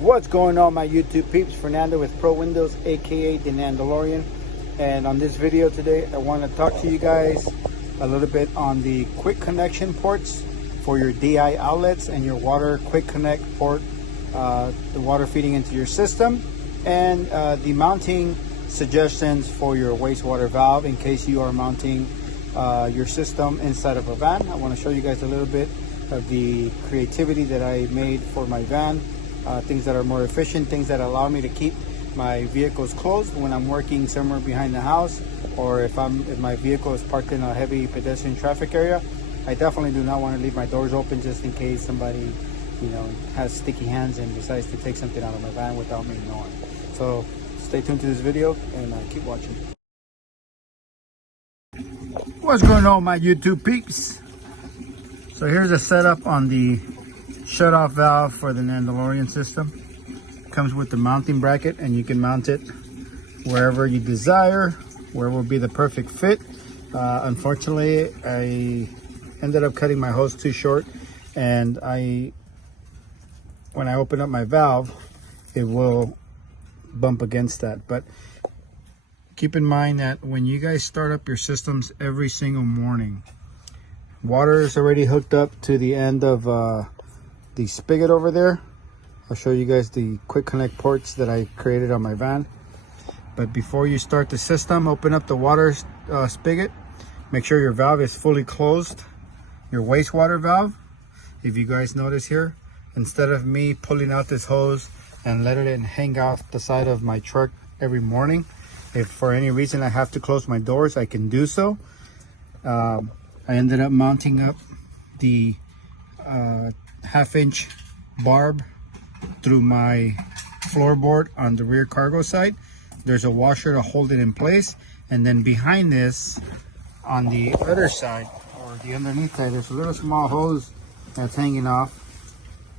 What's going on, my YouTube peeps? Fernando with Pro Windows, aka the Nandolorian. And on this video today, I want to talk to you guys a little bit on the quick connection ports for your DI outlets and your water quick connect port, the water feeding into your system, and the mounting suggestions for your wastewater valve in case you are mounting your system inside of a van. I want to show you guys a little bit of the creativity that I made for my van. Things that are more efficient, things that allow me to keep my vehicles closed when I'm working somewhere behind the house, or if my vehicle is parked in a heavy pedestrian traffic area. I definitely do not want to leave my doors open just in case somebody, has sticky hands and decides to take something out of my van without me knowing. So stay tuned to this video and keep watching. What's going on, my YouTube peeps? So here's a setup on the shutoff valve for the Nandolorian system. Comes with the mounting bracket, and you can mount it wherever you desire, where will be the perfect fit. Unfortunately, I ended up cutting my hose too short, and when I open up my valve, it will bump against that. But keep in mind that when you guys start up your systems every single morning, water is already hooked up to the end of the spigot over there. I'll show you guys the quick connect ports that I created on my van. But before you start the system, open up the water spigot. Make sure your valve is fully closed, your wastewater valve. If you guys notice here, instead of me pulling out this hose and letting it hang off the side of my truck every morning, if for any reason I have to close my doors, I can do so. I ended up mounting up the half-inch barb through my floorboard on the rear cargo side. There's a washer to hold it in place, and then behind this, on the other side, or the underneath side, there's a little small hose that's hanging off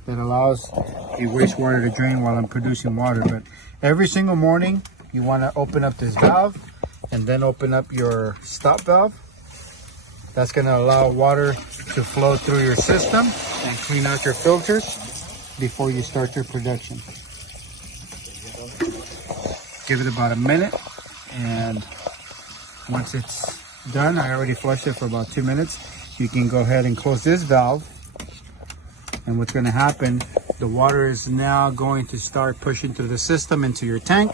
that allows the wastewater to drain while I'm producing water. But every single morning, you want to open up this valve and then open up your stop valve. That's going to allow water to flow through your system and clean out your filters before you start your production. Give it about a minute, and once it's done, I already flushed it for about 2 minutes, you can go ahead and close this valve. And what's going to happen, the water is now going to start pushing through the system into your tank,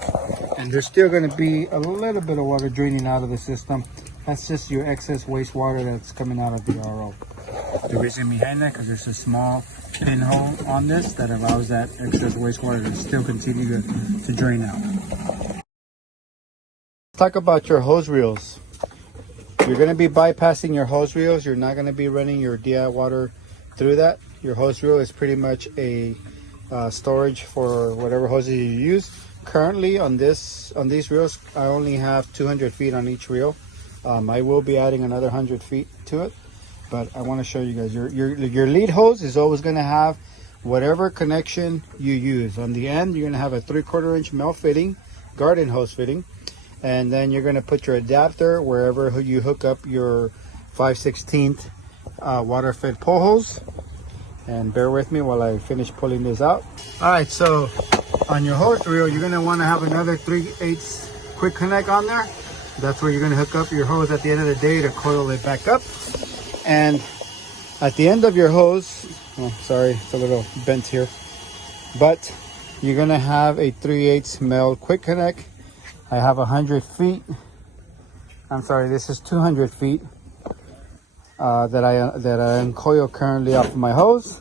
and there's still going to be a little bit of water draining out of the system. That's just your excess wastewater that's coming out of the RO. The reason behind that, because there's a small pinhole on this that allows that excess wastewater to still continue to drain out. Let's talk about your hose reels. You're going to be bypassing your hose reels. You're not going to be running your DI water through that. Your hose reel is pretty much a storage for whatever hoses you use. Currently on these reels, I only have 200 feet on each reel. I will be adding another 100 feet to it, but I want to show you guys your lead hose is always going to have whatever connection you use. On the end, you're going to have a 3/4 inch male fitting, garden hose fitting, and then you're going to put your adapter wherever you hook up your 5/16 water fed pull hose. And bear with me while I finish pulling this out. All right, so on your hose reel, you're going to want to have another 3/8 quick connect on there. That's where you're going to hook up your hose at the end of the day to coil it back up. And at the end of your hose, oh, sorry, it's a little bent here, but you're going to have a 3/8 male quick connect. I have 100 feet. I'm sorry, this is 200 feet that I uncoil currently off of my hose.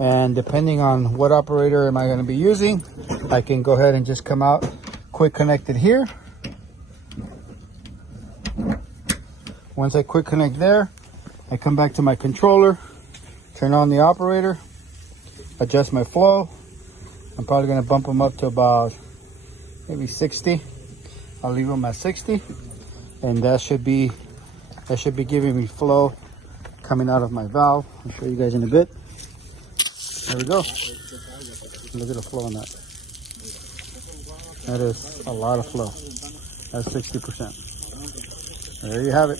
And depending on what operator am I going to be using, I can go ahead and just come out quick connected here. Once I quick connect there, I come back to my controller, turn on the operator, adjust my flow. I'm probably going to bump them up to about maybe 60. I'll leave them at 60, and that should be giving me flow coming out of my valve. I'll show you guys in a bit. There we go. Look at the flow on that. That is a lot of flow. That's 60%. There you have it.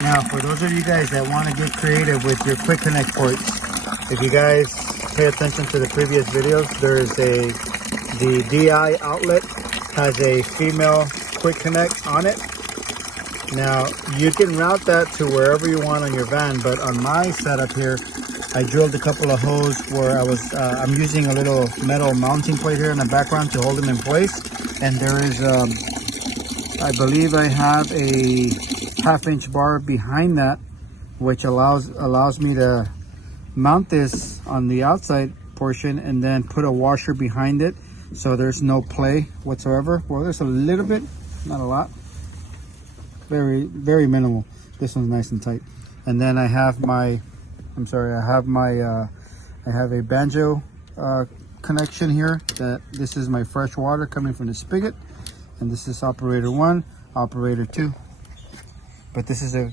Now, for those of you guys that want to get creative with your quick connect ports, if you guys pay attention to the previous videos, the DI outlet has a female quick connect on it. Now you can route that to wherever you want on your van, but on my setup here, I drilled a couple of holes where I'm using a little metal mounting plate here in the background to hold them in place. And there is, I believe I have a 1/2-inch bar behind that, which allows me to mount this on the outside portion and then put a washer behind it, so there's no play whatsoever. Well, there's a little bit, not a lot, very, very minimal. This one's nice and tight. And then I have my, I have a banjo connection here. This is my fresh water coming from the spigot, and this is operator 1, operator 2. But this is a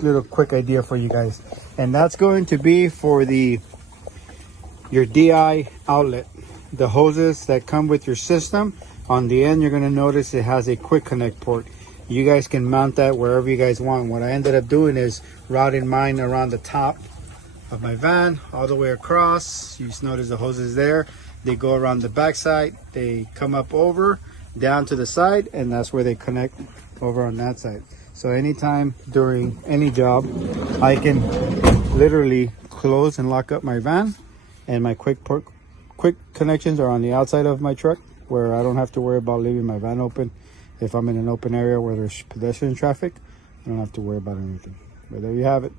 little quick idea for you guys, and that's going to be for your DI outlet, the hoses that come with your system. On the end, you're going to notice it has a quick connect port. You guys can mount that wherever you guys want. What I ended up doing is routing mine around the top of my van all the way across. You just notice the hoses there. They go around the backside, they come up over down to the side, and that's where they connect over on that side. So anytime during any job, I can literally close and lock up my van, and my quick connections are on the outside of my truck, where I don't have to worry about leaving my van open. If I'm in an open area where there's pedestrian traffic, I don't have to worry about anything. But there you have it.